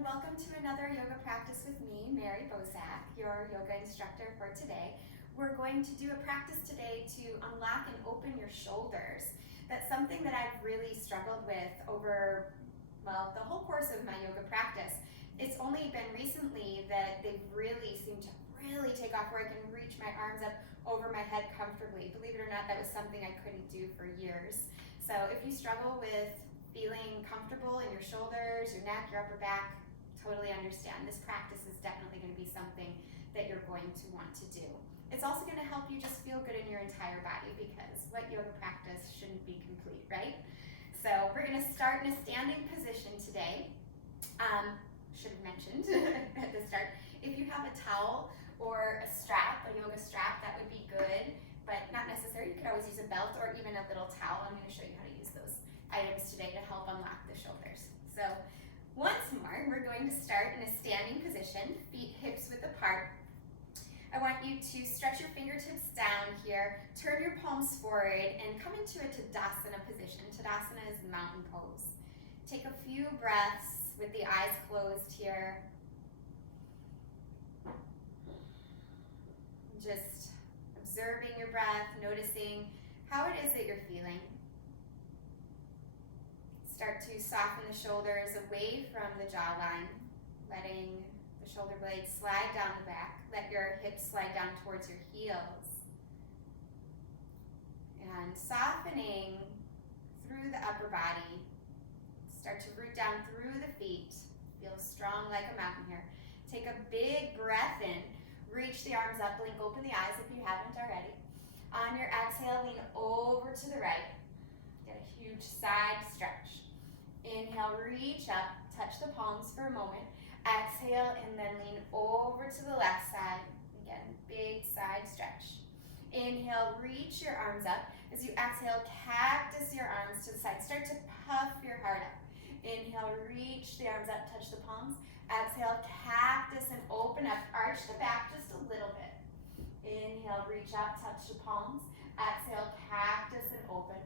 Welcome to another yoga practice with me, Mary Bozak, your yoga instructor for today. We're going to do a practice today to unlock and open your shoulders. That's something that I've really struggled with over, the whole course of my yoga practice. It's only been recently that they've really seemed to really take off where I can reach my arms up over my head comfortably. Believe it or not, that was something I couldn't do for years. So if you struggle with feeling comfortable in your shoulders, your neck, your upper back, totally understand. This practice is definitely going to be something that you're going to want to do. It's also going to help you just feel good in your entire body, because what yoga practice shouldn't be complete, right? So we're going to start in a standing position today. Should have mentioned at the start, if you have a towel or a strap, a yoga strap, that would be good, but not necessary. You could always use a belt or even a little towel. I'm going to show you how to use those items today to help unlock the shoulders. So once more, we're going to start in a standing position, feet hips width apart. I want you to stretch your fingertips down here, turn your palms forward, and come into a Tadasana position. Tadasana is the mountain pose. Take a few breaths with the eyes closed here. Just observing your breath, noticing how it is that you're feeling. Start to soften the shoulders away from the jawline, letting the shoulder blades slide down the back. Let your hips slide down towards your heels. And softening through the upper body. Start to root down through the feet. Feel strong like a mountain here. Take a big breath in. Reach the arms up, blink open the eyes if you haven't already. On your exhale, lean over to the right. Get a huge side stretch. Inhale, reach up, touch the palms for a moment. Exhale, and then lean over to the left side. Again, big side stretch. Inhale, reach your arms up. As you exhale, cactus your arms to the side. Start to puff your heart up. Inhale, reach the arms up, touch the palms. Exhale, cactus and open up. Arch the back just a little bit. Inhale, reach up, touch the palms. Exhale, cactus and open.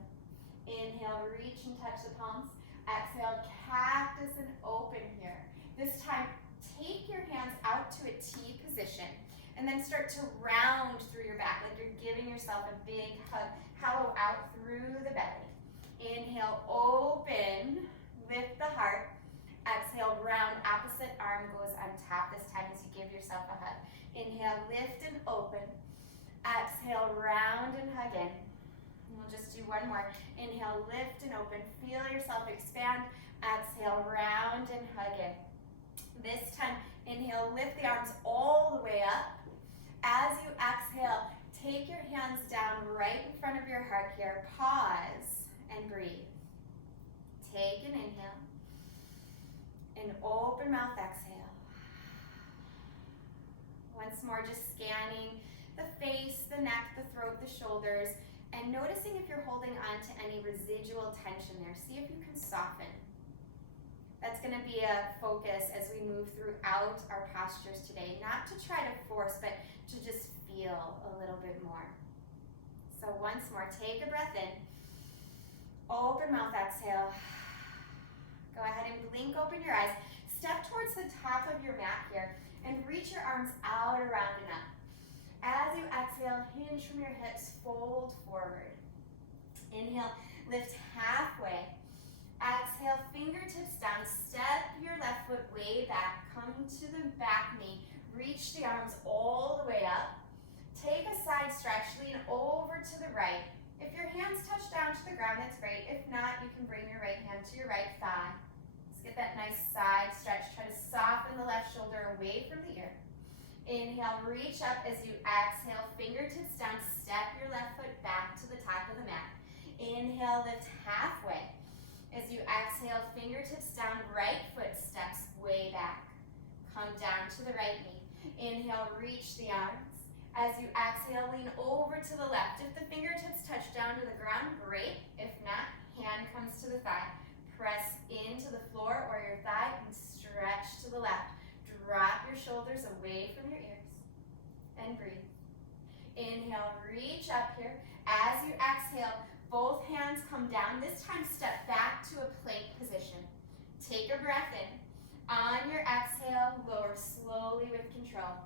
Inhale, reach and touch the palms. Exhale, cactus and open here. This time, take your hands out to a T position and then start to round through your back like you're giving yourself a big hug. Hollow out through the belly. Inhale, open, lift the heart. Exhale, round, opposite arm goes on top this time as you give yourself a hug. Inhale, lift and open. Exhale, round and hug in. We'll just do one more. Inhale, lift and open. Feel yourself expand. Exhale, round and hug in. This time, inhale, lift the arms all the way up. As you exhale, take your hands down right in front of your heart here. Pause and breathe. Take an inhale. And open mouth exhale. Once more, just scanning the face, the neck, the throat, the shoulders, and noticing if you're holding on to any residual tension there. See if you can soften. That's going to be a focus as we move throughout our postures today. Not to try to force, but to just feel a little bit more. So once more, take a breath in. Open mouth exhale. Go ahead and blink open your eyes. Step towards the top of your mat here and reach your arms out, around, and up. As you exhale, hinge from your hips, fold forward. Inhale, lift halfway. Exhale, fingertips down. Step your left foot way back. Come to the back knee. Reach the arms all the way up. Take a side stretch. Lean over to the right. If your hands touch down to the ground, that's great. If not, you can bring your right hand to your right thigh. Let's get that nice side stretch. Try to soften the left shoulder away from the ear. Inhale, reach up as you exhale, fingertips down, step your left foot back to the top of the mat. Inhale, lift halfway. As you exhale, fingertips down, right foot steps way back. Come down to the right knee. Inhale, reach the arms. As you exhale, lean over to the left. If the fingertips touch down to the ground, great. If not, hand comes to the thigh. Press into the floor or your thigh and stretch to the left. Drop your shoulders away from your ears and breathe. Inhale, reach up here. As you exhale, both hands come down. This time, step back to a plank position. Take a breath in. On your exhale, lower slowly with control.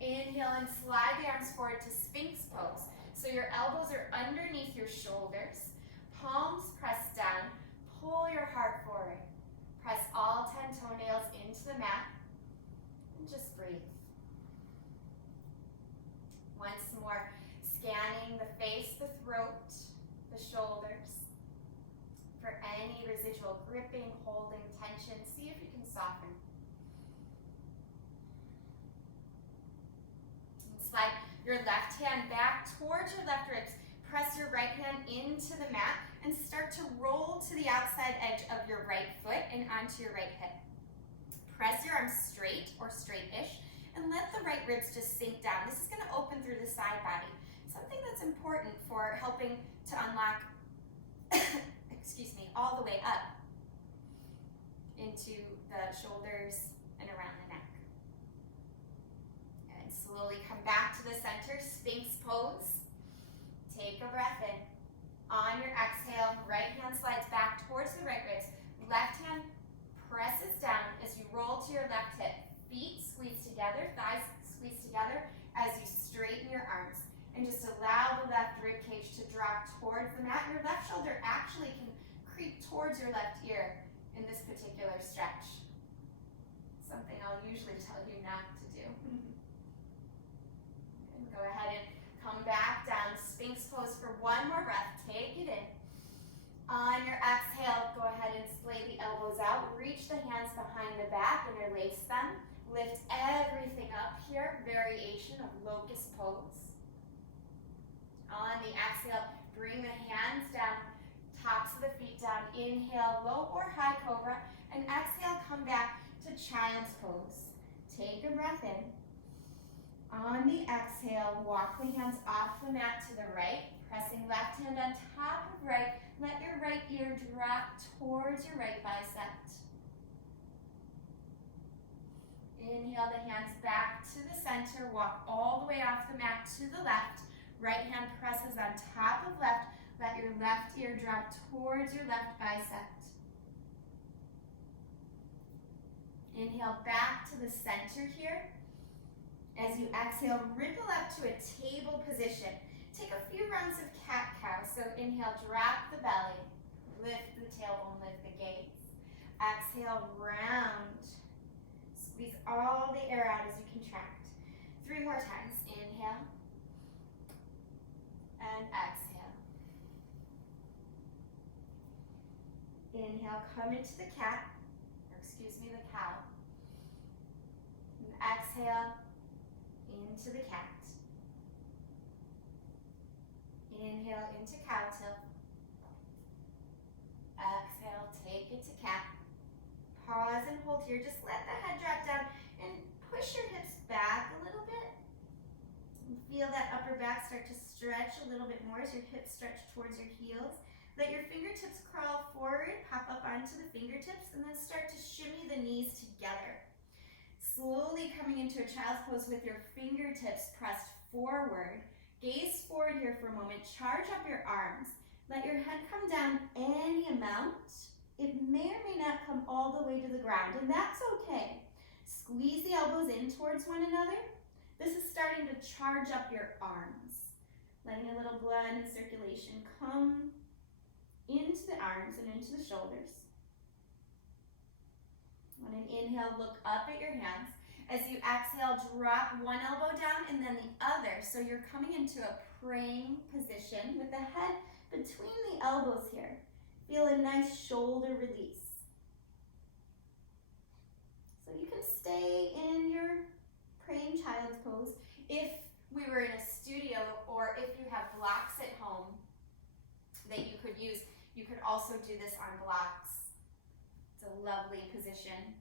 Inhale and slide the arms forward to Sphinx pose. So your elbows are underneath your shoulders, palms pressed down, pull your heart forward. Press all 10 toenails into the mat, and just breathe. Once more, scanning the face, the throat, the shoulders. For any residual gripping, holding, tension, see if you can soften. And slide your left hand back towards your left ribs. Press your right hand into the mat and start to roll to the outside edge of your right foot and onto your right hip. Press your arms straight or straight-ish and let the right ribs just sink down. This is going to open through the side body. Something that's important for helping to unlock, excuse me, all the way up into the shoulders and around the neck. And slowly come back to the center, Sphinx pose. Take a breath in. On your exhale, right hand slides back towards the right ribs. Left hand presses down as you roll to your left hip. Feet squeeze together, thighs squeeze together as you straighten your arms. And just allow the left rib cage to drop towards the mat. Your left shoulder actually can creep towards your left ear in this particular stretch. Something I'll usually tell you not to do. And go ahead and come back down, Sphinx pose for one more breath. Take it in. On your exhale, go ahead and splay the elbows out. Reach the hands behind the back, interlace them. Lift everything up here, variation of locust pose. On the exhale, bring the hands down, tops of the feet down. Inhale, low or high cobra. And exhale, come back to child's pose. Take a breath in. On the exhale, walk the hands off the mat to the right, pressing left hand on top of right. Let your right ear drop towards your right bicep. Inhale the hands back to the center, walk all the way off the mat to the left. Right hand presses on top of left. Let your left ear drop towards your left bicep. Inhale back to the center here. As you exhale, ripple up to a table position. Take a few rounds of cat-cow. So inhale, drop the belly. Lift the tailbone, lift the gaze. Exhale, round. Squeeze all the air out as you contract. 3 more times. Inhale. And exhale. Inhale, come into the cat, or excuse me, the cow. And exhale, into the cat. Inhale into cow tilt. Exhale, take it to cat. Pause and hold here. Just let the head drop down and push your hips back a little bit. And feel that upper back start to stretch a little bit more as your hips stretch towards your heels. Let your fingertips crawl forward, pop up onto the fingertips, and then start to shimmy the knees together. Slowly coming into a child's pose with your fingertips pressed forward. Gaze forward here for a moment. Charge up your arms. Let your head come down any amount. It may or may not come all the way to the ground, and that's okay. Squeeze the elbows in towards one another. This is starting to charge up your arms. Letting a little blood and circulation come into the arms and into the shoulders. On an inhale, look up at your hands. As you exhale, drop one elbow down and then the other. So you're coming into a praying position with the head between the elbows here. Feel a nice shoulder release. So you can stay in your praying child's pose. If we were in a studio or if you have blocks at home that you could use, you could also do this on blocks. It's a lovely position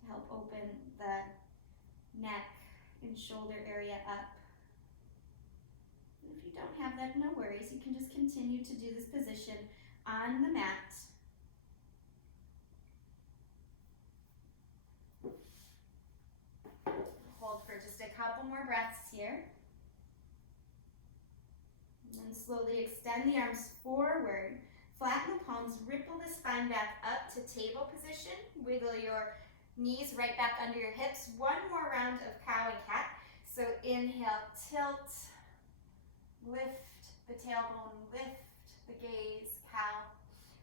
to help open the neck and shoulder area up. And if you don't have that, no worries. You can just continue to do this position on the mat. Hold for just a couple more breaths here. And then slowly extend the arms forward. Flatten the palms, ripple the spine back up to table position. Wiggle your Knees right back under your hips. One more round of cow and cat. So inhale, tilt, lift the tailbone, lift the gaze, cow.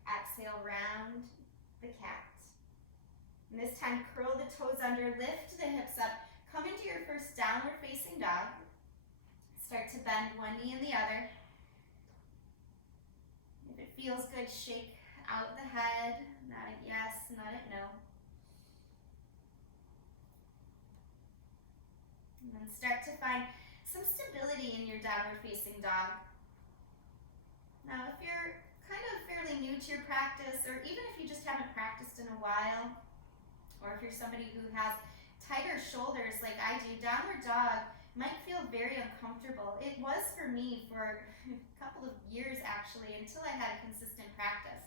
Exhale, round the cat. And this time, curl the toes under, lift the hips up. Come into your first downward facing dog. Start to bend one knee and the other. If it feels good, shake out the head. Not a yes, not a no. And then start to find some stability in your downward facing dog. Now, if you're kind of fairly new to your practice, or even if you just haven't practiced in a while, or if you're somebody who has tighter shoulders like I do, downward dog might feel very uncomfortable. It was for me for a couple of years actually, until I had a consistent practice.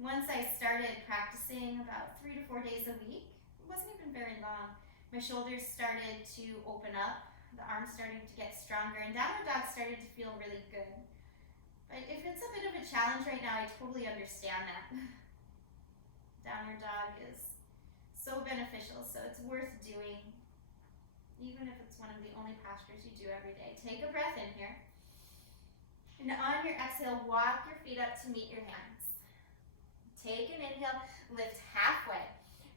Once I started practicing about 3 to 4 days a week, it wasn't even very long, my shoulders started to open up, the arms starting to get stronger, and downward dog started to feel really good. But if it's a bit of a challenge right now, I totally understand that. Downward dog is so beneficial, so it's worth doing, even if it's one of the only postures you do every day. Take a breath in here. And on your exhale, walk your feet up to meet your hands. Take an inhale, lift halfway.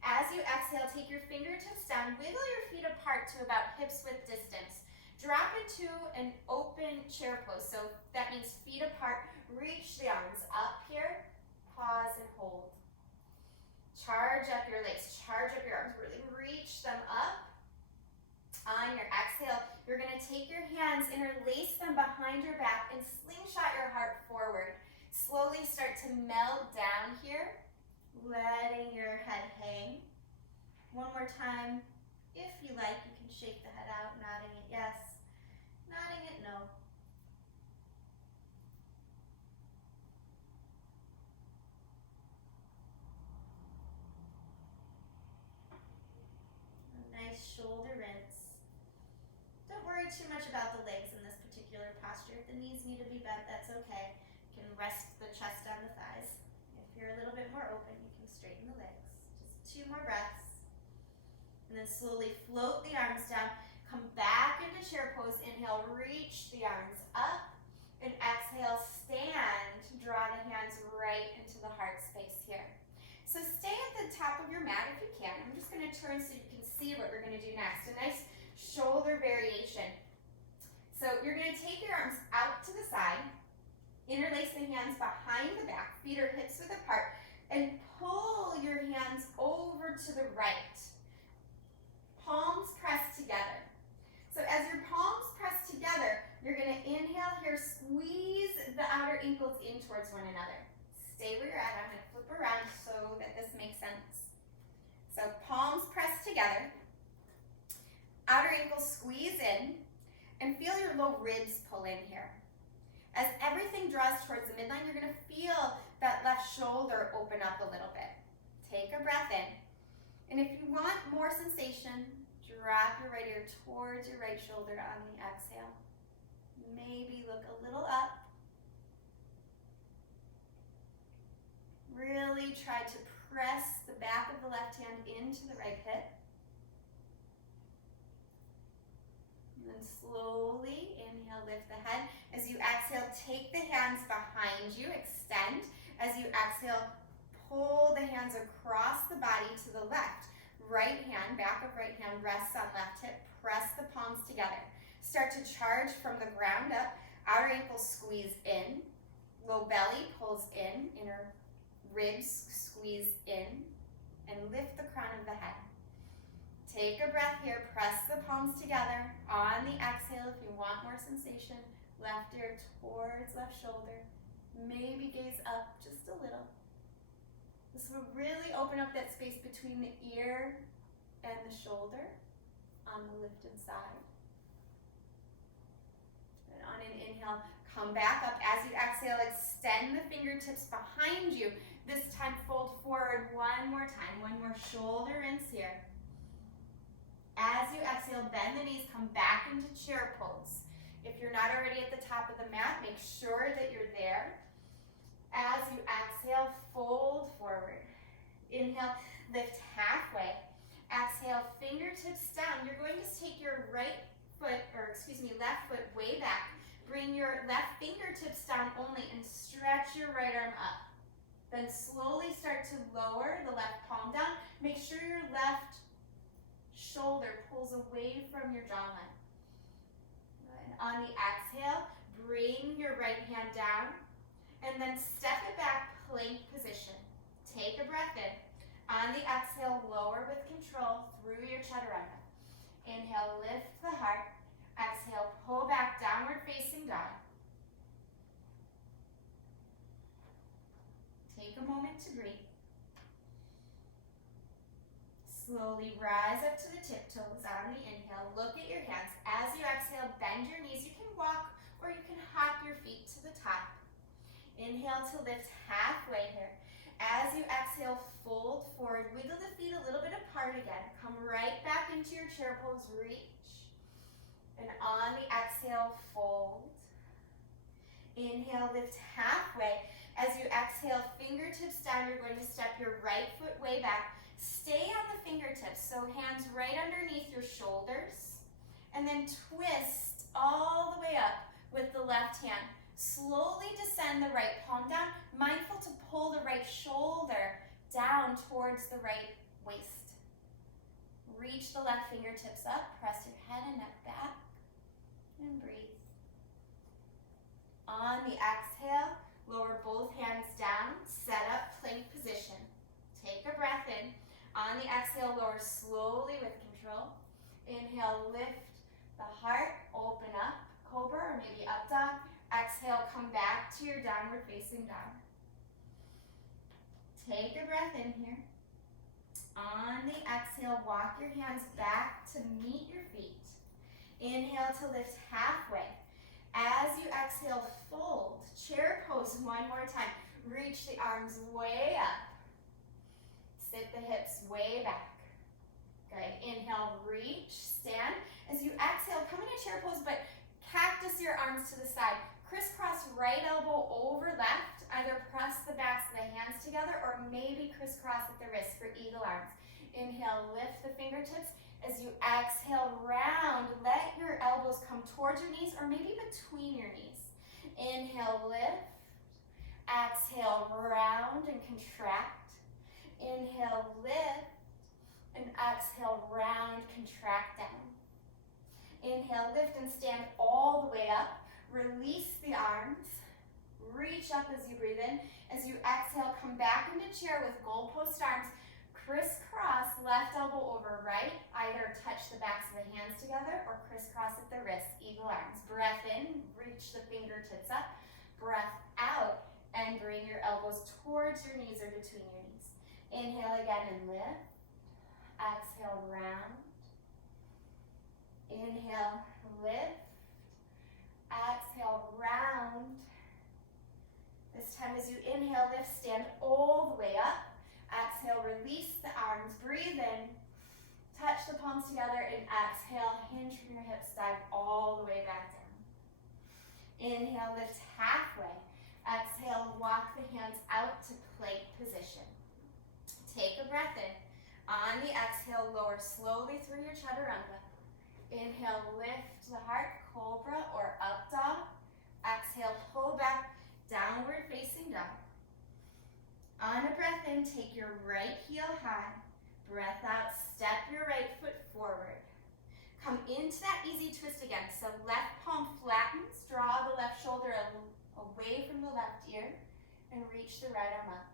As you exhale, take your fingertips down, wiggle your feet apart to about hips width distance. Drop into an open chair pose, so that means feet apart. Reach the arms up here, pause and hold. Charge up your legs, charge up your arms, really reach them up. On your exhale, you're gonna take your hands, interlace them behind your back, and slingshot your heart forward. Slowly start to meld down here, letting your head hang. One more time. If you like, you can shake the head out, nodding it yes, nodding it no. A nice shoulder rinse. Don't worry too much about the legs in this particular posture. If the knees need to be bent, that's okay. You can rest the chest on the thighs. If you're a little bit more open, you can straighten the legs. Just 2 more breaths. And then slowly float the arms down. Come back into chair pose. Inhale, reach the arms up. And exhale, stand. Draw the hands right into the heart space here. So stay at the top of your mat if you can. I'm just going to turn so you can see what we're going to do next. A nice shoulder variation. So you're going to take your arms out to the side. Interlace the hands behind the back. Feet are hips width apart. And pull your hands over to the right. Palms press together. So as your palms press together, you're going to inhale here, squeeze the outer ankles in towards one another. Stay where you're at. I'm going to flip around so that this makes sense. So palms press together. Outer ankles squeeze in. And feel your low ribs pull in here. As everything draws towards the midline, you're going to feel that left shoulder open up a little bit. Take a breath in. And if you want more sensation, drop your right ear towards your right shoulder on the exhale. Maybe look a little up. Really try to press the back of the left hand into the right hip. And then slowly inhale, lift the head. As you exhale, take the hands behind you, extend. As you exhale, pull the hands across the body to the left. Right hand, back of right hand rests on left hip. Press the palms together. Start to charge from the ground up. Outer ankles squeeze in. Low belly pulls in. Inner ribs squeeze in. And lift the crown of the head. Take a breath here. Press the palms together. On the exhale, if you want more sensation, left ear towards left shoulder. Maybe gaze up just a little. This will really open up that space between the ear and the shoulder on the lifted side. And on an inhale, come back up. As you exhale, extend the fingertips behind you. This time, fold forward one more time. One more shoulder rinse here. As you exhale, bend the knees, come back into chair pose. If you're not already at the top of the mat, make sure that you're there. As you exhale, fold forward. Inhale, lift halfway. way back. Bring your left fingertips down only and stretch your right arm up. Then slowly start to lower the left palm down. Make sure your left shoulder pulls away from your jawline. Good. On the exhale, bring your right hand down and then step it back, plank position. Take a breath in. On the exhale, lower with control through your chaturanga. Inhale, lift the heart. Exhale, pull back, downward facing dog. Take a moment to breathe. Slowly rise up to the tiptoes on the inhale. Look at your hands. As you exhale, bend your knees. You can walk or you can hop your feet to the top. Inhale to lift halfway here. As you exhale, fold forward. Wiggle the feet a little bit apart again. Come right back into your chair pose. Reach. And on the exhale, fold. Inhale, lift halfway. As you exhale, fingertips down, you're going to step your right foot way back. Stay on the fingertips, so hands right underneath your shoulders. And then twist all the way up with the left hand. Slowly descend the right palm down, mindful to pull the right shoulder down towards the right waist. Reach the left fingertips up, press your head and neck back, and breathe. On the exhale, lower both hands down, set up plank position. Take a breath in. On the exhale, lower slowly with control. Inhale, lift the heart, open up, cobra or maybe up dog. Exhale, come back to your downward facing dog. Take a breath in here. On the exhale, walk your hands back to meet your feet. Inhale to lift halfway. As you exhale, fold. Chair pose one more time. Reach the arms way up. Sit the hips way back. Good. Inhale, reach, stand. As you exhale, come into chair pose, but cactus your arms to the side. Crisscross right elbow over left. Either press the backs of the hands together or maybe crisscross at the wrist for eagle arms. Inhale, lift the fingertips. As you exhale, round, let your elbows come towards your knees or maybe between your knees. Inhale, lift. Exhale, round and contract. Inhale, lift. And exhale, round, contract down. Inhale, lift and stand all the way up. Release the arms. Reach up as you breathe in. As you exhale, come back into chair with goalpost arms. Crisscross left elbow over right. Either touch the backs of the hands together or crisscross at the wrists, eagle arms. Breath in, reach the fingertips up. Breath out and bring your elbows towards your knees or between your knees. Inhale again and lift. Exhale, round. Inhale, lift. Exhale, round. This time as you inhale, lift, stand all the way up. Exhale, release the arms, breathe in, touch the palms together, and exhale, hinge from your hips, dive all the way back down. Inhale, lift halfway. Exhale, walk the hands out to plank position. Take a breath in. On the exhale, lower slowly through your chaturanga. Inhale, lift the heart, cobra or up dog. Exhale, pull back, downward facing dog. On a breath in, take your right heel high. Breath out, step your right foot forward. Come into that easy twist again. So left palm flattens, draw the left shoulder away from the left ear, and reach the right arm up.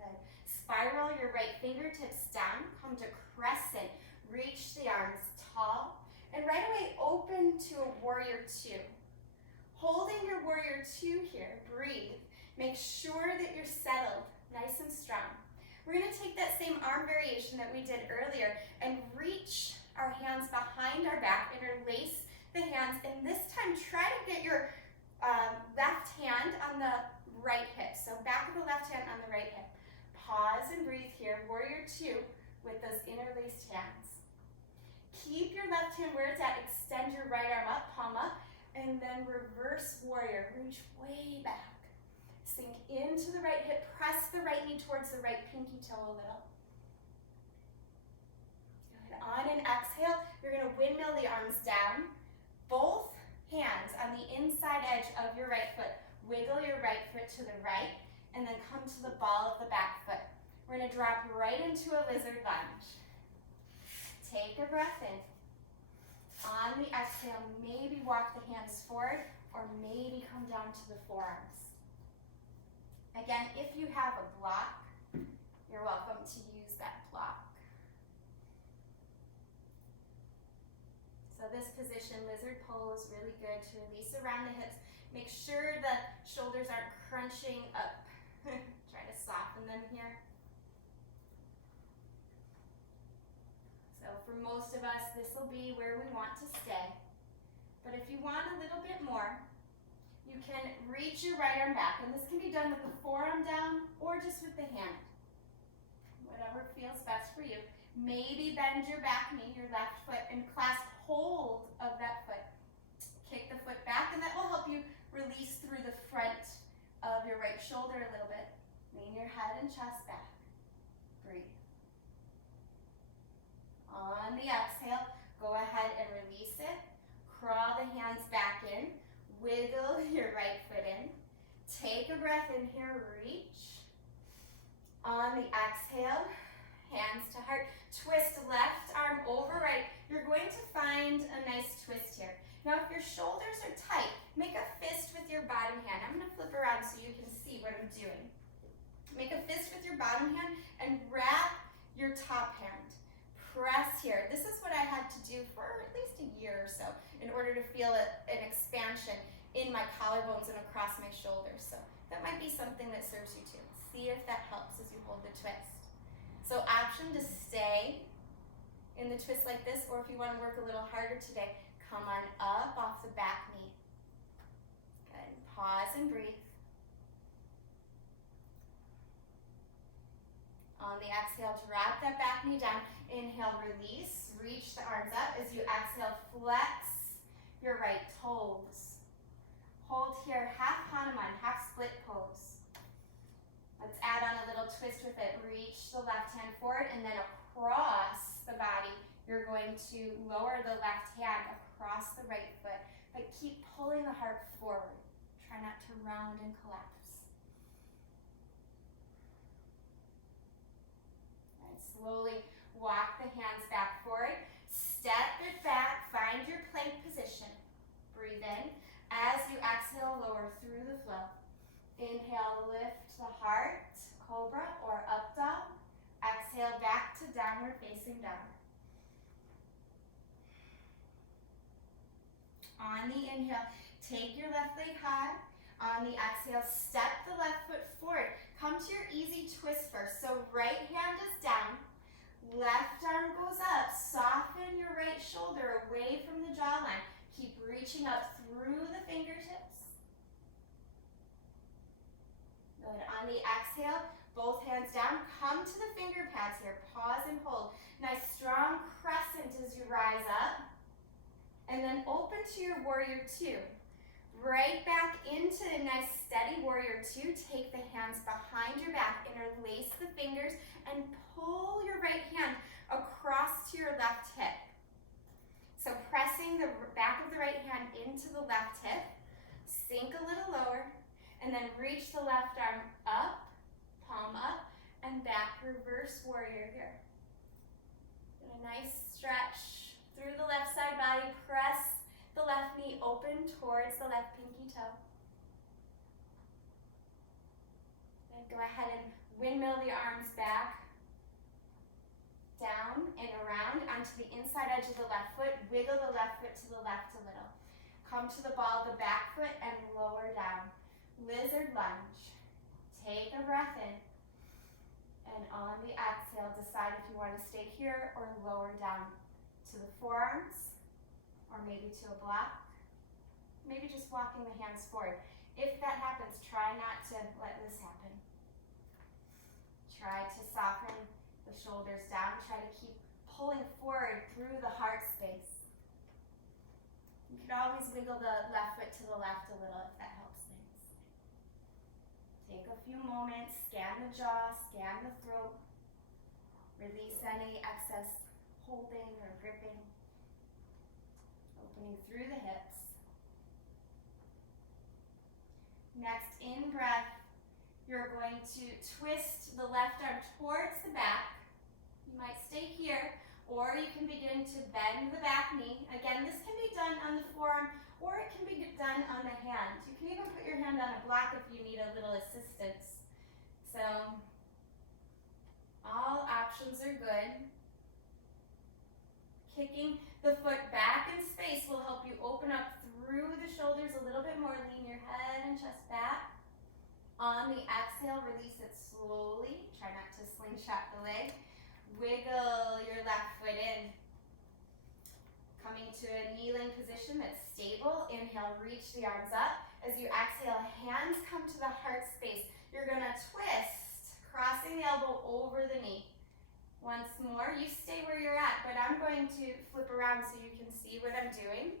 Good. Spiral your right fingertips down, come to crescent. Reach the arms tall, and right away open to a warrior two. Holding your warrior two here, breathe. Make sure that you're settled, nice and strong. We're gonna take that same arm variation that we did earlier and reach our hands behind our back, interlace the hands, and this time try to get your left hand on the right hip. So back of the left hand on the right hip. Pause and breathe here, warrior two with those interlaced hands. Keep your left hand where it's at, extend your right arm up, palm up, and then reverse warrior, reach way back. Sink into the right hip, press the right knee towards the right pinky toe a little. And on an exhale, you're going to windmill the arms down. Both hands on the inside edge of your right foot. Wiggle your right foot to the right, and then come to the ball of the back foot. We're going to drop right into a lizard lunge. Take a breath in. On the exhale, maybe walk the hands forward, or maybe come down to the forearms. Again, if you have a block, you're welcome to use that block. So this position, lizard pose, really good to release around the hips. Make sure the shoulders aren't crunching up. Try to soften them here. So for most of us, this will be where we want to stay. But if you want a little bit more, you can reach your right arm back. And this can be done with the forearm down or just with the hand. Whatever feels best for you. Maybe bend your back knee, your left foot, and clasp hold of that foot. Kick the foot back, and that will help you release through the front of your right shoulder a little bit. Lean your head and chest back. Breathe. On the exhale, go ahead and release it. Crawl the hands back in. Wiggle your right foot in. Take a breath in here, reach. On the exhale, hands to heart. Twist left arm over right. You're going to find a nice twist here. Now if your shoulders are tight, make a fist with your bottom hand. I'm going to flip around so you can see what I'm doing. Make a fist with your bottom hand and wrap your top hand. Press here. This is what I had to do for at least a year or so in order to feel an expansion in my collarbones and across my shoulders. So that might be something that serves you too. See if that helps as you hold the twist. So option to stay in the twist like this, or if you want to work a little harder today, come on up off the back knee. Good. Pause and breathe. On the exhale, drop that back knee down. Inhale, release. Reach the arms up. As you exhale, flex your right toes. Hold here, half Hanuman, half split pose. Let's add on a little twist with it. Reach the left hand forward, and then across the body, you're going to lower the left hand across the right foot, but keep pulling the heart forward. Try not to round and collapse. And slowly walk the hands back forward. Step it back, find your plank position. Breathe in. As you exhale, lower through the flow. Inhale, lift the heart, cobra or up dog. Exhale, back to downward facing dog. On the inhale, take your left leg high. On the exhale, step the left foot forward. Come to your easy twist first. So right hand is down, left arm goes up. Soften your right shoulder away from the jawline. Keep reaching up through the fingertips. Good. On the exhale, both hands down. Come to the finger pads here. Pause and hold. Nice strong crescent as you rise up. And then open to your warrior two. Right back into a nice steady warrior two. Take the hands behind your back. Interlace the fingers and pull your right hand across to your left hip. So pressing the back of the right hand into the left hip. Sink a little lower. And then reach the left arm up, palm up, and back. Reverse warrior here. And a nice stretch through the left side body. Press the left knee open towards the left pinky toe. And go ahead and windmill the arms back, down and around onto the inside edge of the left foot. Wiggle the left foot to the left a little. Come to the ball of the back foot and lower down. Lizard lunge. Take a breath in. And on the exhale, decide if you want to stay here or lower down to the forearms, or maybe to a block. Maybe just walking the hands forward. If that happens, try not to let this happen. Try to soften the shoulders down. Try to keep pulling forward through the heart space. You can always wiggle the left foot to the left a little if that helps things. Take a few moments, scan the jaw, scan the throat. Release any excess holding or gripping. Opening through the hips. Next, in breath, you're going to twist the left arm towards the back. You might stay here, or you can begin to bend the back knee. Again, this can be done on the forearm, or it can be done on the hand. You can even put your hand on a block if you need a little assistance. So, all options are good. Kicking the foot back in space will help you open up through the shoulders a little bit more. Lean your head and chest back. On the exhale, release it slowly. Try not to slingshot the leg. Wiggle your left foot in. Coming to a kneeling position that's stable. Inhale, reach the arms up. As you exhale, hands come to the heart space. You're gonna twist, crossing the elbow over the knee. Once more, you stay where you're at, but I'm going to flip around so you can see what I'm doing.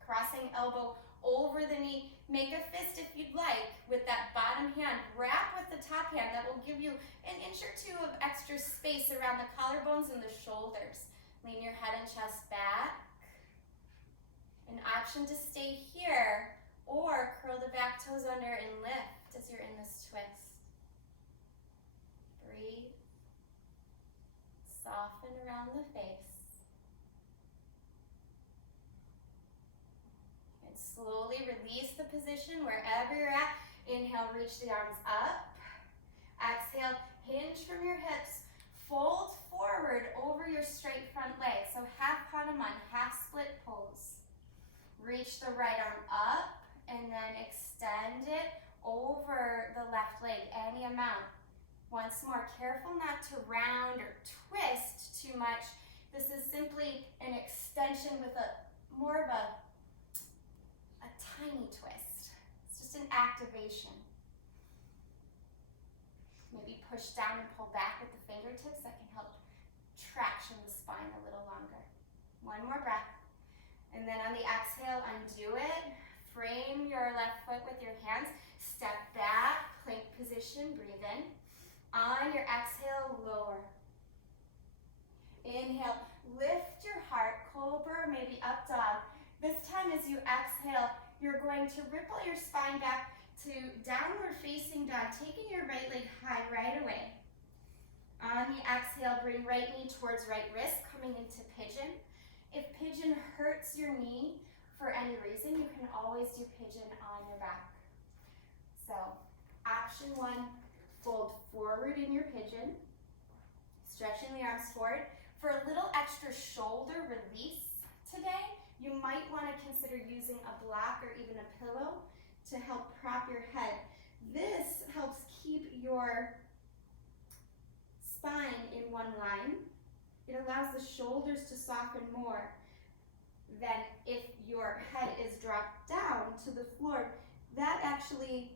Crossing elbow over the knee. Make a fist if you'd like with that bottom hand. Wrap with the top hand. That will give you an inch or two of extra space around the collarbones and the shoulders. Lean your head and chest back. An option to stay here or curl the back toes under and lift as you're in this twist. Breathe. Soften around the face. And slowly release the position wherever you're at. Inhale, reach the arms up. Exhale, hinge from your hips. Fold forward over your straight front leg. So half Hanuman, half split pose. Reach the right arm up and then extend it over the left leg, any amount. Once more, careful not to round or twist too much. This is simply an extension with more of a tiny twist. It's just an activation. Maybe push down and pull back with the fingertips. That can help traction the spine a little longer. One more breath. And then on the exhale, undo it. Frame your left foot with your hands. Step back, plank position, breathe in. On your exhale, lower. Inhale, lift your heart, cobra, maybe up dog. This time as you exhale, you're going to ripple your spine back to downward facing dog, taking your right leg high right away. On the exhale, bring right knee towards right wrist, coming into pigeon. If pigeon hurts your knee for any reason, you can always do pigeon on your back. So, option one, fold forward in your pigeon, stretching the arms forward. For a little extra shoulder release today, you might want to consider using a block or even a pillow to help prop your head. This helps keep your spine in one line. It allows the shoulders to soften more than if your head is dropped down to the floor. That actually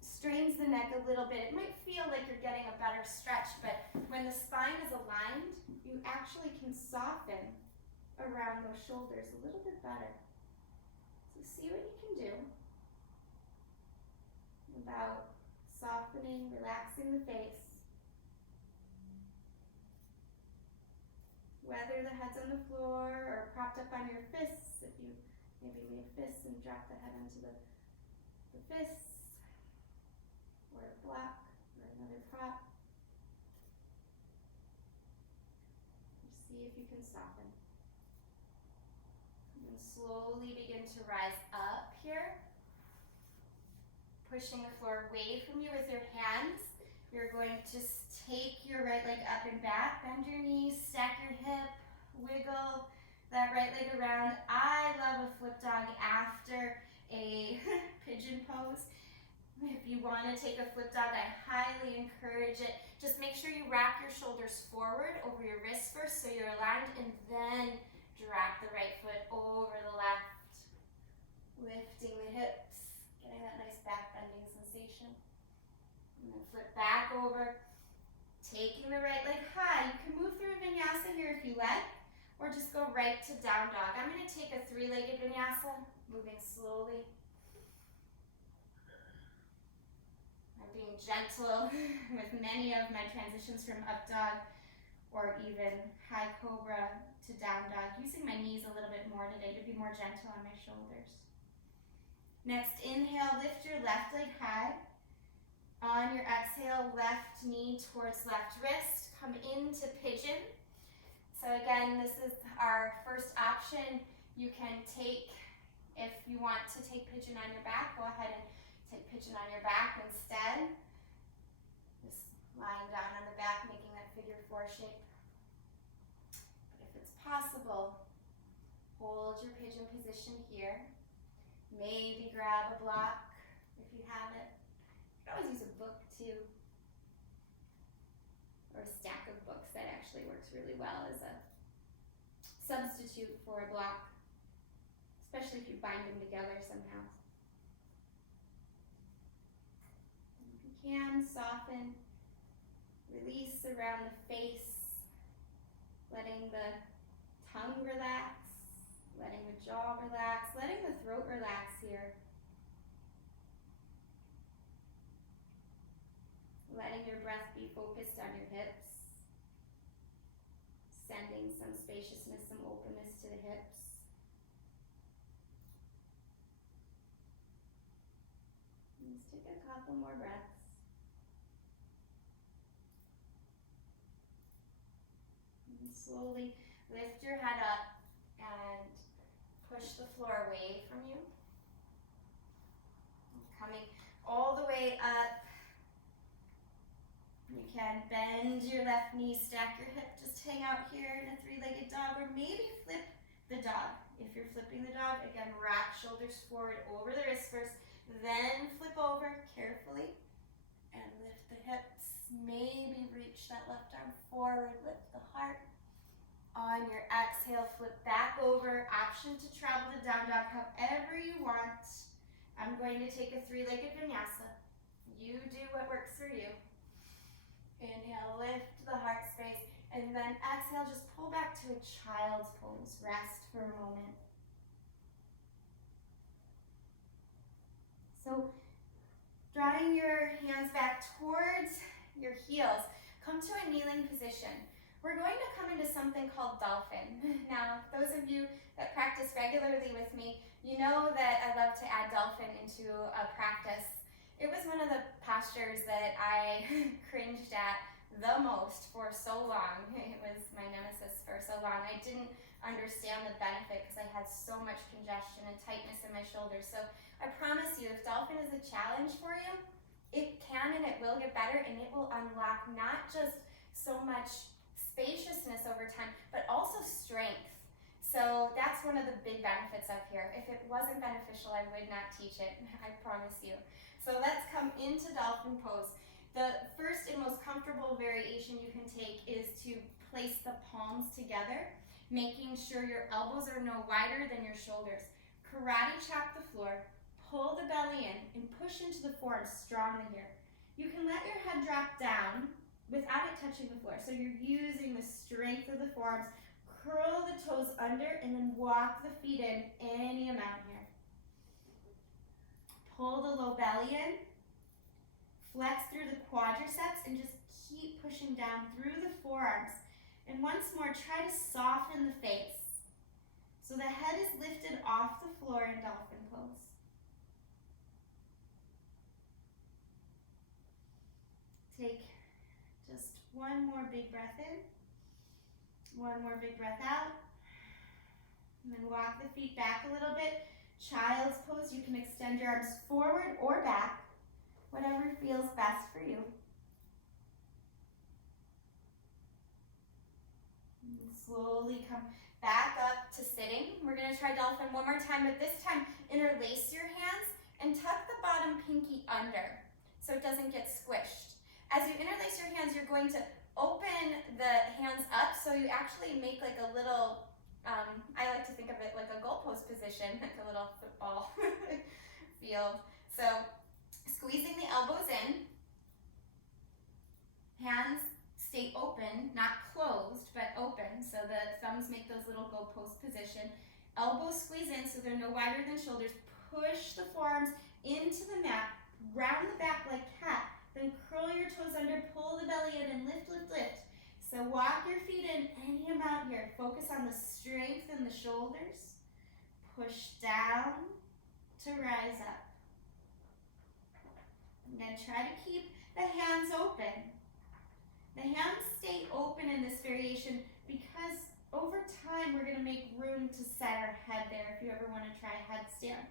strains the neck a little bit. It might feel like you're getting a better stretch, but when the spine is aligned, you actually can soften around those shoulders a little bit better. So see what you can do about softening, relaxing the face. Whether the head's on the floor or propped up on your fists, if you maybe made fists and drop the head onto the fists, or a block, or another prop. See if you can soften. And then slowly begin to rise up here. Pushing the floor away from you with your hands. You're going to take your right leg up and back, bend your knees, stack your hip, wiggle that right leg around. I love a flip dog after a pigeon pose. If you want to take a flip dog, I highly encourage it. Just make sure you wrap your shoulders forward over your wrists first so you're aligned, and then drop the right foot over the left. Lifting the hips, getting that nice back bending sensation. And then flip back over, taking the right leg high. You can move through a vinyasa here if you like, or just go right to down dog. I'm going to take a three-legged vinyasa, moving slowly. I'm being gentle with many of my transitions from up dog or even high cobra to down dog, using my knees a little bit more today to be more gentle on my shoulders. Next, inhale, lift your left leg high. On your exhale, left knee towards left wrist. Come into pigeon. So again, this is our first option. You can take, if you want to take pigeon on your back, go ahead and take pigeon on your back instead. Just lying down on the back, making that figure 4 shape. But if it's possible, hold your pigeon position here. Maybe grab a block if you have it. You can always use a book too, or a stack of books. That actually works really well as a substitute for a block, especially if you bind them together somehow. If you can, soften, release around the face, letting the tongue relax, letting the jaw relax, letting the throat relax here. Letting your breath be focused on your hips. Sending some spaciousness, some openness to the hips. Let's take a couple more breaths. And slowly lift your head up and push the floor away from you. Coming all the way up. You can bend your left knee, stack your hip, just hang out here in a 3-legged dog, or maybe flip the dog. If you're flipping the dog, again, rock shoulders forward over the wrists first, then flip over carefully and lift the hips. Maybe reach that left arm forward, lift the heart. On your exhale, flip back over. Option to travel to down dog however you want. I'm going to take a 3-legged vinyasa. You do what works for you. Inhale, lift the heart space, and then exhale, just pull back to a child's pose. Rest for a moment. So, drawing your hands back towards your heels, come to a kneeling position. We're going to come into something called dolphin. Now, those of you that practice regularly with me, you know that I love to add dolphin into a practice. It was one of the postures that I cringed at the most for so long. It was my nemesis for so long. I didn't understand the benefit because I had so much congestion and tightness in my shoulders. So I promise you, if dolphin is a challenge for you, it can and it will get better, and it will unlock not just so much spaciousness over time, but also strength. So that's one of the big benefits up here. If it wasn't beneficial, I would not teach it, I promise you. So let's come into dolphin pose. The first and most comfortable variation you can take is to place the palms together, making sure your elbows are no wider than your shoulders. Karate chop the floor, pull the belly in, and push into the forearms strongly here. You can let your head drop down without it touching the floor. So you're using the strength of the forearms. Curl the toes under and then walk the feet in any amount here. Pull the low belly in, flex through the quadriceps, and just keep pushing down through the forearms. And once more, try to soften the face. So the head is lifted off the floor in dolphin pose. Take just one more big breath in, one more big breath out, and then walk the feet back a little bit. Child's pose, you can extend your arms forward or back, whatever feels best for you. And slowly come back up to sitting. We're going to try dolphin one more time, but this time interlace your hands and tuck the bottom pinky under so it doesn't get squished. As you interlace your hands, you're going to open the hands up so you actually make like a little, I like to think of it like a goalpost position, like a little football field. So squeezing the elbows in, hands stay open, not closed, but open, so the thumbs make those little goalpost position. Elbows squeeze in so they're no wider than shoulders. Push the forearms into the mat, round the back like cat, then curl your toes under, pull the belly in, and lift, lift, lift. So So walk your feet in any amount here. Focus on the strength in the shoulders. Push down to rise up. Again, try to keep the hands open. The hands stay open in this variation because over time we're going to make room to set our head there if you ever want to try a headstand.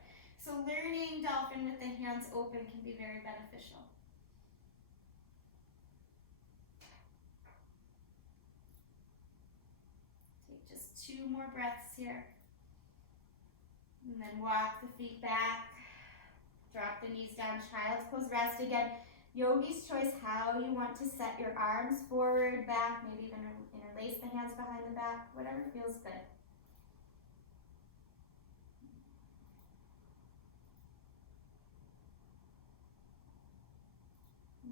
So learning dolphin with the hands open can be very beneficial. Take just 2 more breaths here. And then walk the feet back. Drop the knees down, child's pose, rest again. Yogi's choice, how you want to set your arms forward, back, maybe even interlace the hands behind the back, whatever feels good.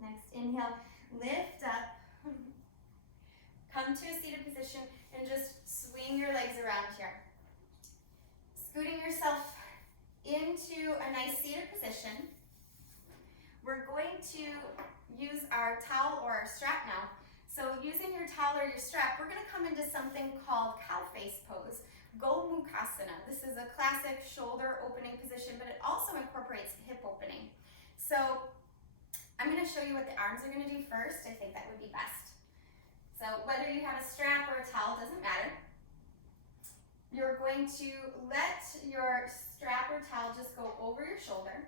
Next, inhale, lift up. Come to a seated position and just swing your legs around here. Scooting yourself into a nice seated position. We're going to use our towel or our strap now. So using your towel or your strap, we're going to come into something called cow face pose, Gomukhasana. This is a classic shoulder opening position, but it also incorporates hip opening. So I'm going to show you what the arms are going to do first. I think that would be best. So whether you have a strap or a towel, doesn't matter. You're going to let your strap or towel just go over your shoulder.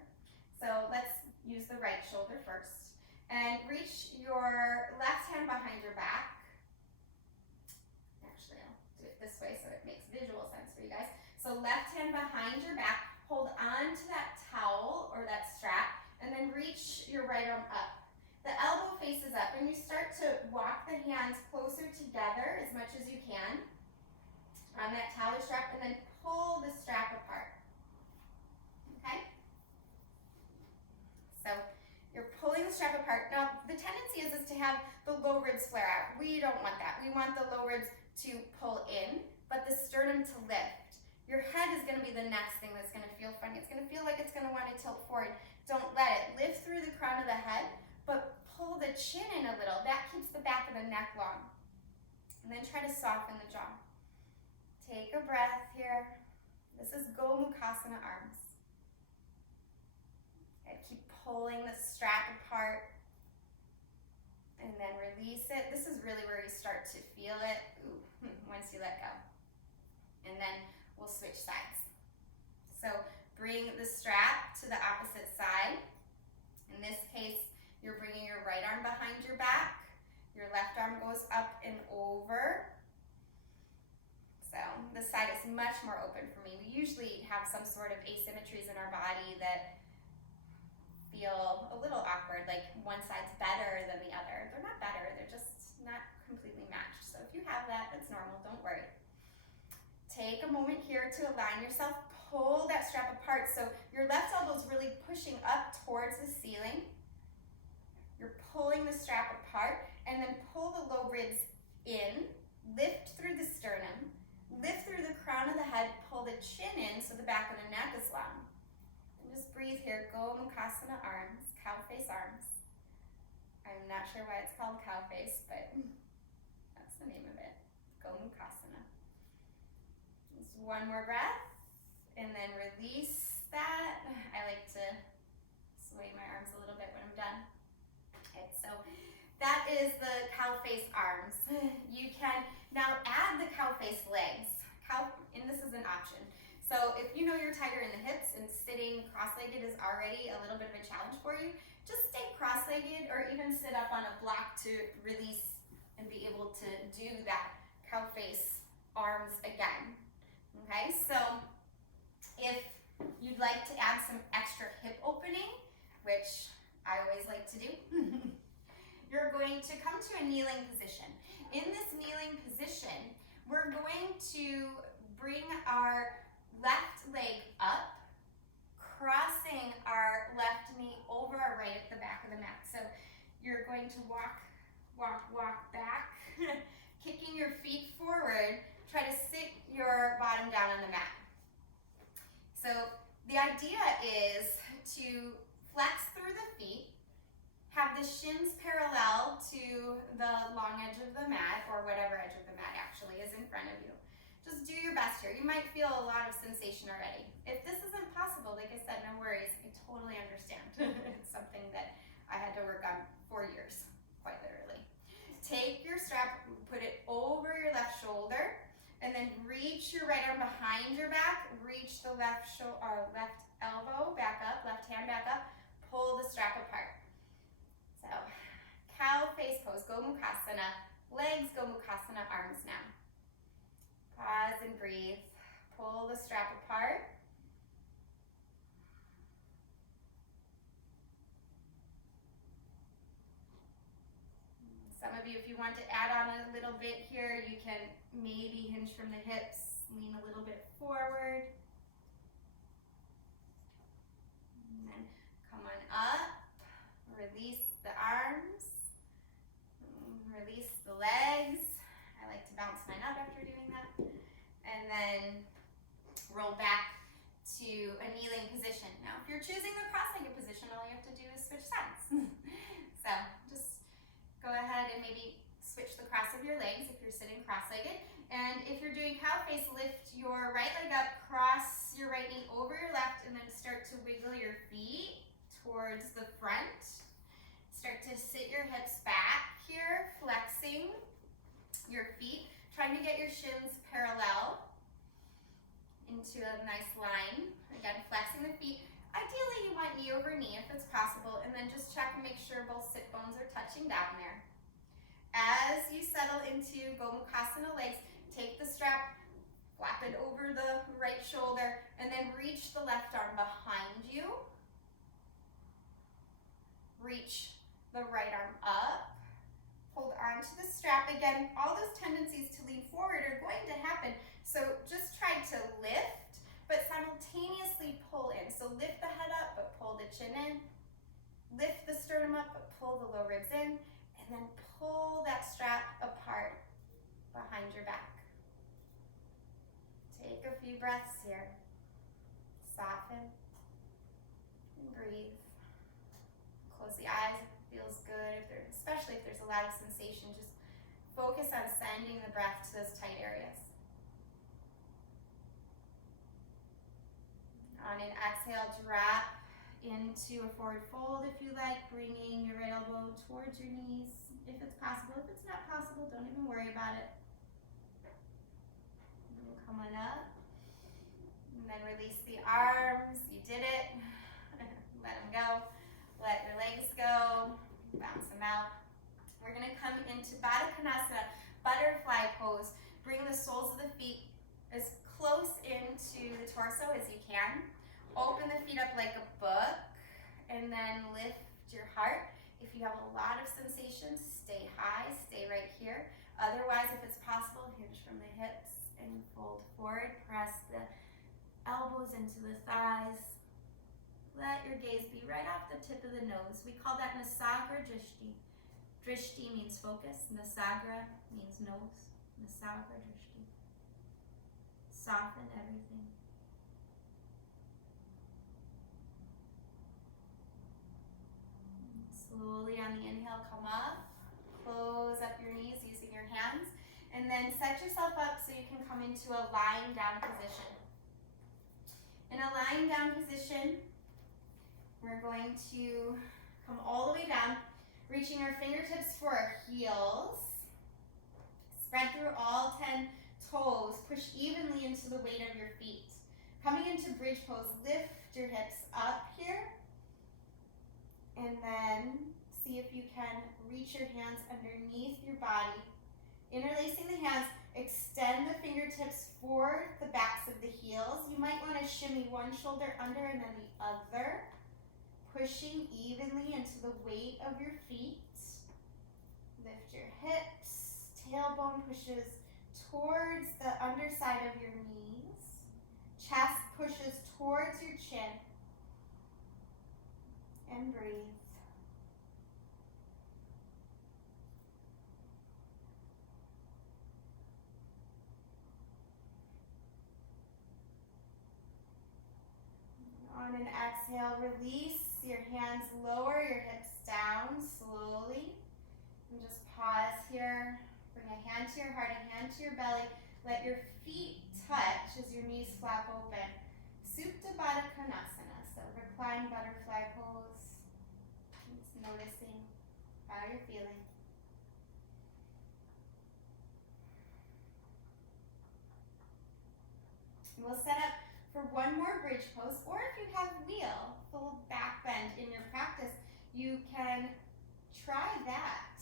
So let's use the right shoulder first. And reach your left hand behind your back. Actually, I'll do it this way so it makes visual sense for you guys. So left hand behind your back, hold on to that towel or that strap, and then reach your right arm up. The elbow faces up, and you start to walk the hands closer together as much as you can on that towel or strap, and then pull the strap apart. Okay? So you're pulling the strap apart. Now, the tendency is to have the low ribs flare out. We don't want that. We want the low ribs to pull in, but the sternum to lift. Your head is going to be the next thing that's going to feel funny. It's going to feel like it's going to want to tilt forward. Don't let it. Lift through the crown of the head, but pull the chin in a little. That keeps the back of the neck long. And then try to soften the jaw. Take a breath here. This is Gomukhasana arms. And keep pulling the strap apart. And then release it. This is really where you start to feel it once you let go. And then we'll switch sides. So bring the strap to the opposite side. In this case, you're bringing your right arm behind your back. Your left arm goes up and over. So this side is much more open for me. We usually have some sort of asymmetries in our body that feel a little awkward, like one side's better than the other. They're not better, they're just not completely matched. So if you have that, that's normal, don't worry. Take a moment here to align yourself. Pull that strap apart so your left elbow is really pushing up towards the ceiling. You're pulling the strap apart, and then pull the low ribs in, lift through the sternum, lift through the crown of the head, pull the chin in so the back of the neck is long. And just breathe here. Gomukhasana arms, cow face arms. I'm not sure why it's called cow face, but that's the name of it. Gomukhasana. Just one more breath, and then release that. I like to sway my arms a little bit when I'm done. Okay, so that is the cow face arms. You can now add the cow face legs. And this is an option. So if you know you're tighter in the hips and sitting cross-legged is already a little bit of a challenge for you, just stay cross-legged or even sit up on a block to release and be able to do that cow face arms again. Okay, so if you'd like to add some extra hip opening, which I always like to do, you're going to come to a kneeling position. In this kneeling position, we're going to bring our left leg up, crossing our left knee over our right at the back of the mat. So you're going to walk back, kicking your feet forward. Try to sit your bottom down on the mat. So the idea is to flex through the feet, Have the shins parallel to the long edge of the mat, or whatever edge of the mat actually is in front of you. Just do your best here. You might feel a lot of sensation already. If this isn't possible, like I said, no worries. I totally understand. It's something that I had to work on for years, quite literally. Take your strap, put it over your left shoulder, and then reach your right arm behind your back. Reach the left elbow back up, left hand back up. Pull the strap apart. So, cow face pose, Gomukhasana. Legs, Gomukhasana, arms now. Pause and breathe. Pull the strap apart. Some of you, if you want to add on a little bit here, you can maybe hinge from the hips, lean a little bit forward. And then come on up, release the arms, release the legs. I like to bounce mine up after doing that. And then roll back to a kneeling position. Now, if you're choosing the cross-legged position, all you have to do is switch sides. So just go ahead and maybe switch the cross of your legs if you're sitting cross-legged. And if you're doing cow face, lift your right leg up, cross your right knee over your left, and then start to wiggle your feet towards the front. Start to sit your hips back here, flexing your feet, trying to get your shins parallel into a nice line. Again, flexing the feet. Ideally, you want knee over knee if it's possible, and then just check and make sure both sit bones are touching down there. As you settle into Gomukhasana legs, take the strap, flap it over the right shoulder, and then reach the left arm behind you. Reach the right arm up. Hold on to the strap. Again, all those tendencies to lean forward are going to happen, so just try to lift, but simultaneously pull in. So lift the head up, but pull the chin in. Lift the sternum up, but pull the low ribs in. And then pull that strap apart behind your back. Take a few breaths here. Soften and breathe. Close the eyes if it feels good, especially if there's a lot of sensation. Just focus on sending the breath to those tight areas. On an exhale, drop into a forward fold if you like, bringing your right elbow towards your knees if it's possible. If it's not possible, don't even worry about it. And come on up, and then release the arms. You did it. Let them go. Let your legs go. Bounce them out. We're going to come into Baddha Konasana, butterfly pose. Bring the soles of the feet as close into the torso as you can. Open the feet up like a book, and then lift your heart. If you have a lot of sensations, stay high, stay right here. Otherwise, if it's possible, hinge from the hips and fold forward. Press the elbows into the thighs. Let your gaze be right off the tip of the nose. We call that Nasagra Drishti. Drishti means focus. Nasagra means nose. Nasagra Drishti. Soften everything. Slowly on the inhale, come up. Close up your knees using your hands. And then set yourself up so you can come into a lying down position. In a lying down position, we're going to come all the way down, reaching our fingertips for our heels. Spread through all 10 toes. Push evenly into the weight of your feet. Coming into bridge pose, lift your hips up here. And then see if you can reach your hands underneath your body. Interlacing the hands, extend the fingertips for the backs of the heels. You might want to shimmy one shoulder under and then the other. Pushing evenly into the weight of your feet. Lift your hips. Tailbone pushes towards the underside of your knees. Chest pushes towards your chin. And breathe. On an exhale, exhale, release your hands, lower your hips down slowly. And just pause here. Bring a hand to your heart, a hand to your belly. Let your feet touch as your knees flap open. Supta Baddha Konasana, so reclined butterfly pose. Just noticing how you're feeling. We'll set up for one more bridge pose, or if you have wheel, full back bend in your practice, you can try that.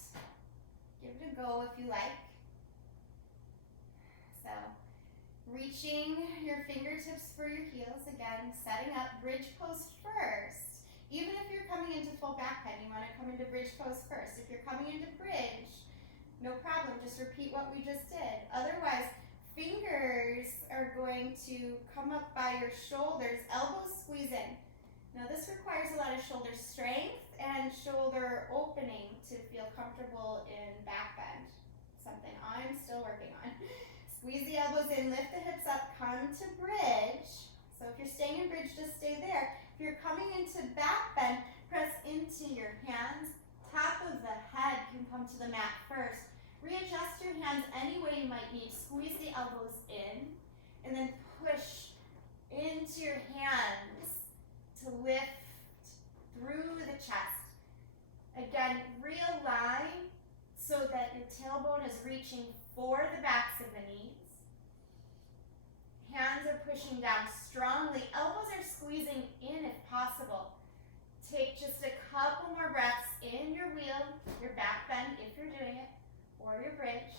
Give it a go if you like. So, reaching your fingertips for your heels, again, setting up bridge pose first. Even if you're coming into full back bend, you want to come into bridge pose first. If you're coming into bridge, no problem, just repeat what we just did. Otherwise, fingers are going to come up by your shoulders, elbows squeeze in. Now this requires a lot of shoulder strength and shoulder opening to feel comfortable in back bend. Something I'm still working on. Squeeze the elbows in, lift the hips up, come to bridge. So if you're staying in bridge, just stay there. If you're coming into back bend, press into your hands. Top of the head can come to the mat first. Readjust your hands any way you might need. Squeeze the elbows in and then push into your hands to lift through the chest. Again, realign so that your tailbone is reaching for the backs of the knees. Hands are pushing down strongly. Elbows are squeezing in if possible. Take just a couple more breaths in your wheel, your back bend if you're doing it, or your bridge.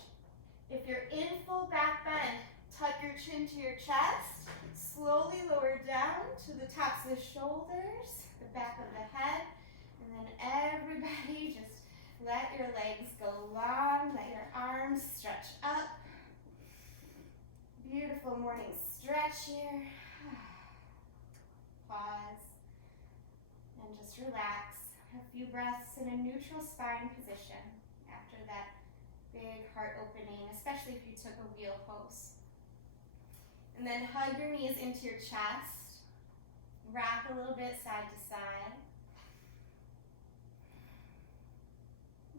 If you're in full back bend, tuck your chin to your chest, slowly lower down to the tops of the shoulders, the back of the head, and then everybody just let your legs go long, let your arms stretch up. Beautiful morning stretch here. Pause and just relax. A few breaths in a neutral spine position after that big heart opening, especially if you took a wheel pose. And then hug your knees into your chest. Rock a little bit side to side.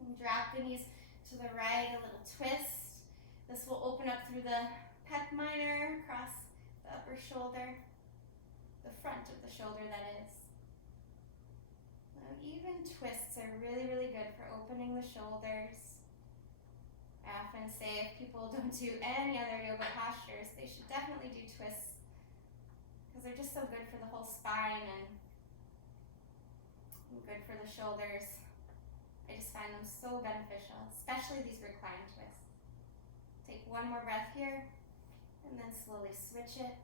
And drop the knees to the right, a little twist. This will open up through the pec minor, across the upper shoulder, the front of the shoulder that is. Now, even twists are really, really good for opening the shoulders. I often say if people don't do any other yoga postures, they should definitely do twists because they're just so good for the whole spine and good for the shoulders. I just find them so beneficial, especially these reclined twists. Take one more breath here and then slowly switch it.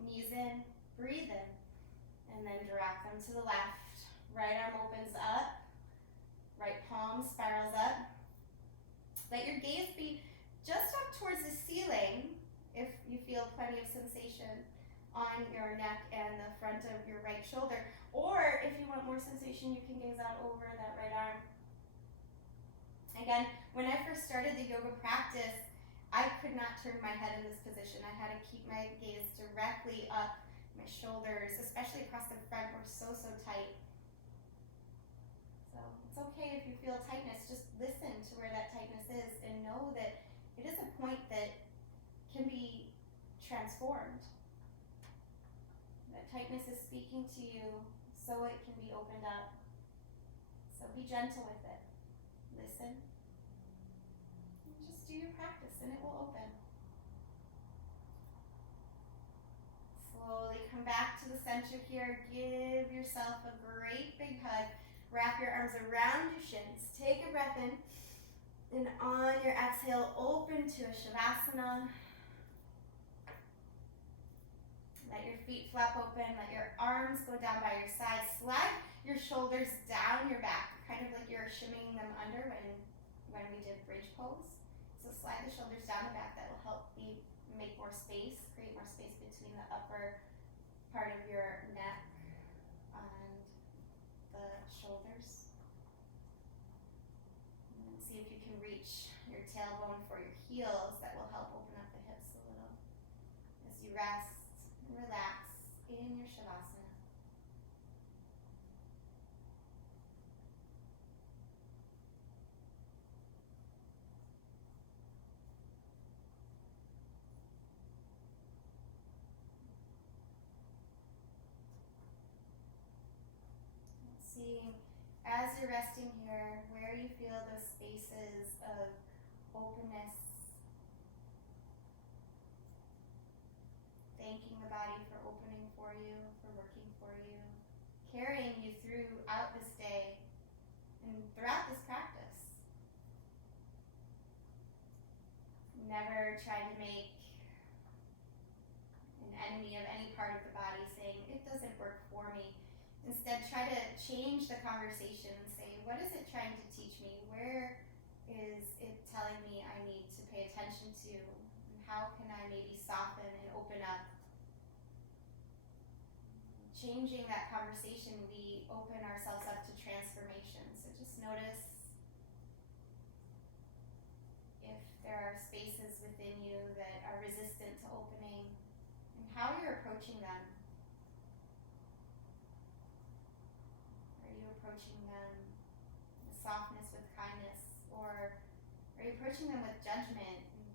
Knees in, breathe in, and then drop them to the left. Right arm opens up, right palm spirals up. Let your gaze be just up towards the ceiling if you feel plenty of sensation on your neck and the front of your right shoulder. Or if you want more sensation, you can gaze out over that right arm. Again, when I first started the yoga practice, I could not turn my head in this position. I had to keep my gaze directly up. My shoulders, especially across the front, were so tight. So it's okay if you feel tightness, just listen to where that tightness is and know that it is a point that can be transformed. That tightness is speaking to you so it can be opened up. So be gentle with it. Listen. And just do your practice and it will open. Slowly come back to the center here. Give yourself a great big hug. Wrap your arms around your shins. Take a breath in. And on your exhale, open to a Shavasana. Let your feet flap open. Let your arms go down by your sides. Slide your shoulders down your back, kind of like you're shimmying them under when we did bridge pose. So slide the shoulders down the back. That will help make more space, create more space between the upper part of your neck and the shoulders. And then see if you can reach your tailbone for your heels. That will help open up the hips a little as you rest and relax in your Shavasana. seeing as you're resting here where you feel those spaces of openness. Thanking the body for opening for you, for working for you, carrying you throughout this day and throughout this practice. Never try to make an enemy of any part of the body, saying it doesn't work for me. Instead, try to change the conversation and say, what is it trying to teach me? Where is it telling me I need to pay attention to? And how can I maybe soften and open up? Changing that conversation, we open ourselves up to transformation. So just notice if there are spaces within you that are resistant to opening and how you're approaching them. Are you approaching them with softness, with kindness, or are you approaching them with judgment and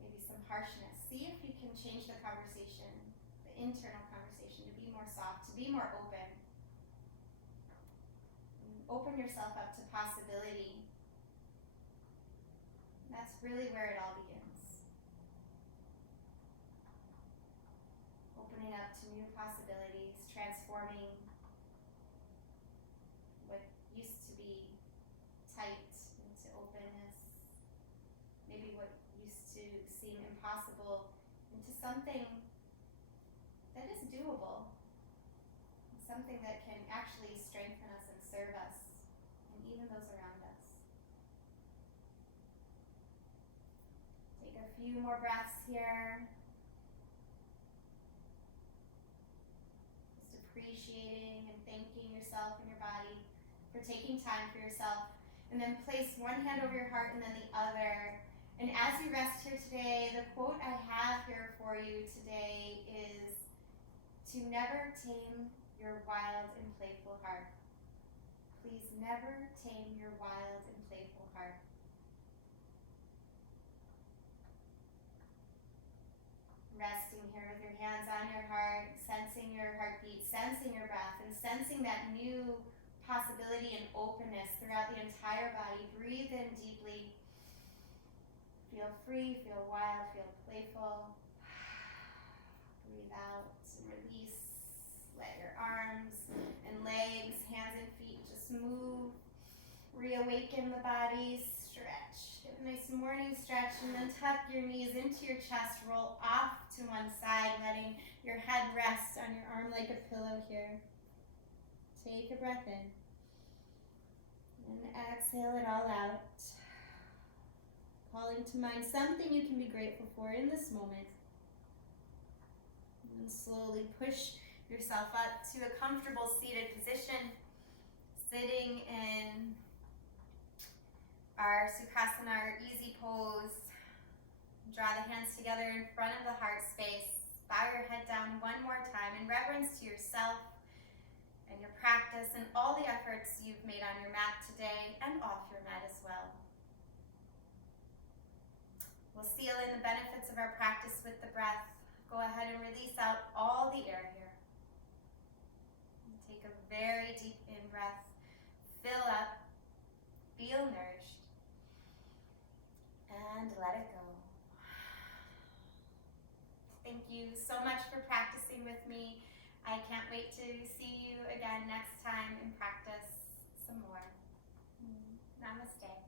maybe some harshness? See if you can change the conversation, the internal conversation, to be more soft, to be more open. And open yourself up to possibility. And that's really where it all begins. Opening up to new possibilities, transforming what used to be tight into openness, maybe what used to seem impossible into something that is doable, something that can actually strengthen us and serve us, and even those around us. Take a few more breaths here. Just appreciating and thanking yourself and your body for taking time for yourself. And then place one hand over your heart and then the other. And as you rest here today, the quote I have here for you today is, to never tame your wild and playful heart. Please never tame your wild and playful heart. Resting here with your hands on your heart, sensing your heartbeat, sensing your breath, and sensing that new possibility and openness throughout the entire body. Breathe in deeply. Feel free, feel wild, feel playful. Breathe out and release. Let your arms and legs, hands and feet just move. Reawaken the body. Stretch. Get a nice morning stretch and then tuck your knees into your chest. Roll off to one side, letting your head rest on your arm like a pillow here. Take a breath in. And exhale it all out. Calling to mind something you can be grateful for in this moment. And slowly push yourself up to a comfortable seated position. Sitting in our Sukhasana, our easy pose. Draw the hands together in front of the heart space. Bow your head down one more time in reverence to yourself and your practice and all the efforts you've made on your mat today and off your mat as well. We'll seal in the benefits of our practice with the breath. Go ahead and release out all the air here. And take a very deep in-breath. Fill up. Feel nourished. And let it go. Thank you so much for practicing with me. I can't wait to see you again next time and practice some more. Namaste.